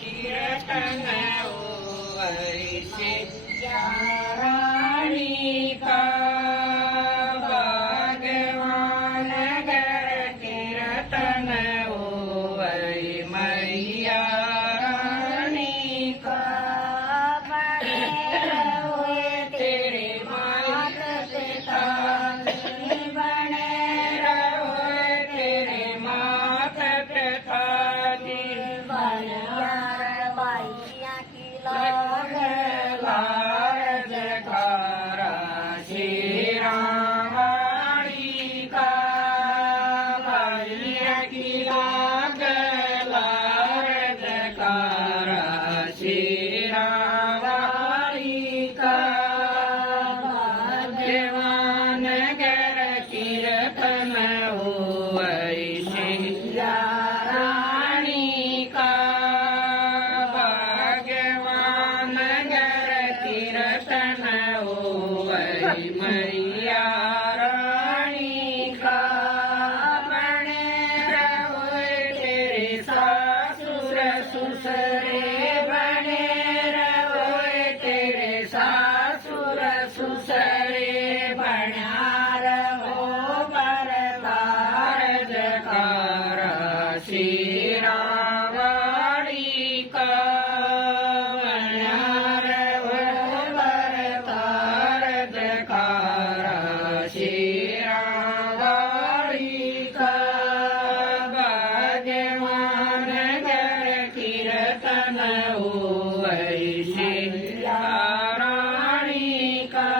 कीर्तन वैसे रानी का भगवान गर कीर्तन वै मैया रानी का तेरे मात पिता बने रहो तेरे मात पिता लाल जयकारा श्री रामाणी का भैया की लाल जयकारा श्री रामाणी का भगवान गर कीर्तन वैसे रानी का भगवान गर कीर्तन वै मैया रानी का बने रहो तेरे सासुर ससुरे बने रहो तेरे सासुर ससुरे बना रहो बरदार जयकारा श्री रामाणी का बना रहो बरदार जयकारा श्री रामाणी का भगवान गर कीर्तन वैसे रानी का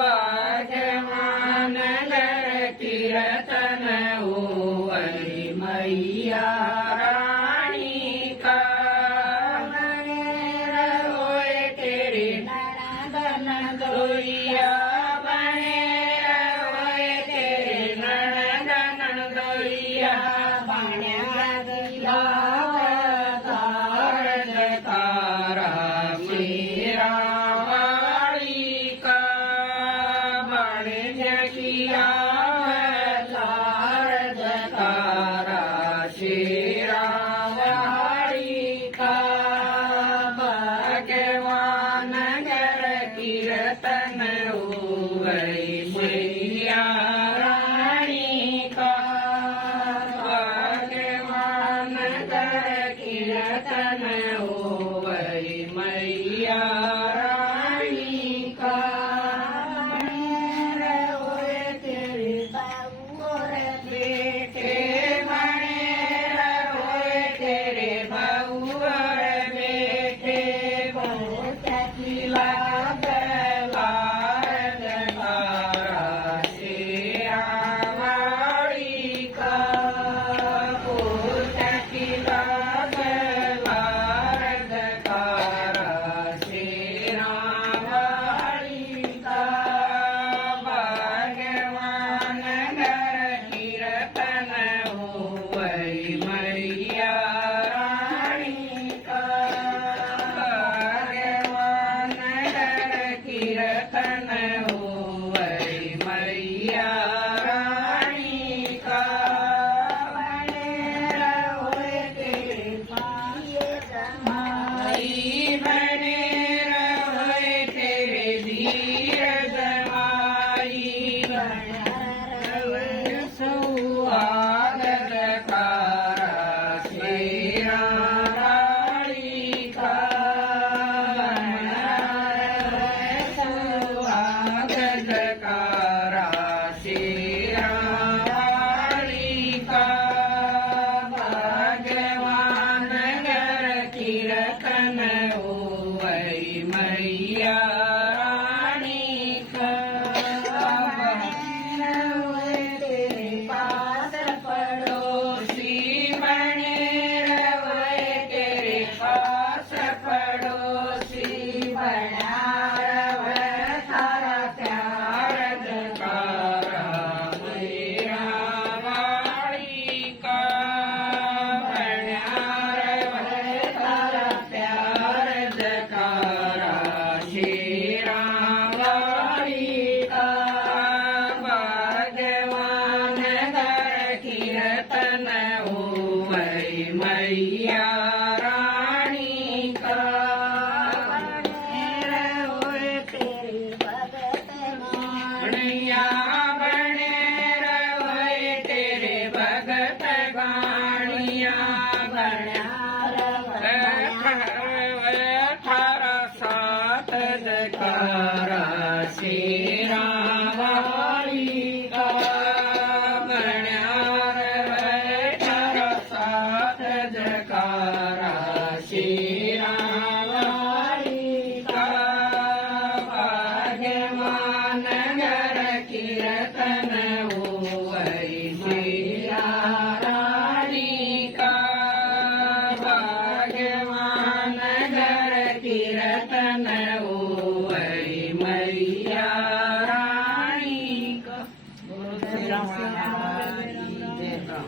भगवान गर कीर्तन वै मैया रानी का बने रहो तेरे ननद नंदोइया बने रहो तेरे ननद नंदोइया बने तार जयकारा मेरा वाणी का बने जकिया तार जयकारा श्री रामाणी का भगवान गर कीर्तन वै मैया रानी का भगवान गर कीर्तन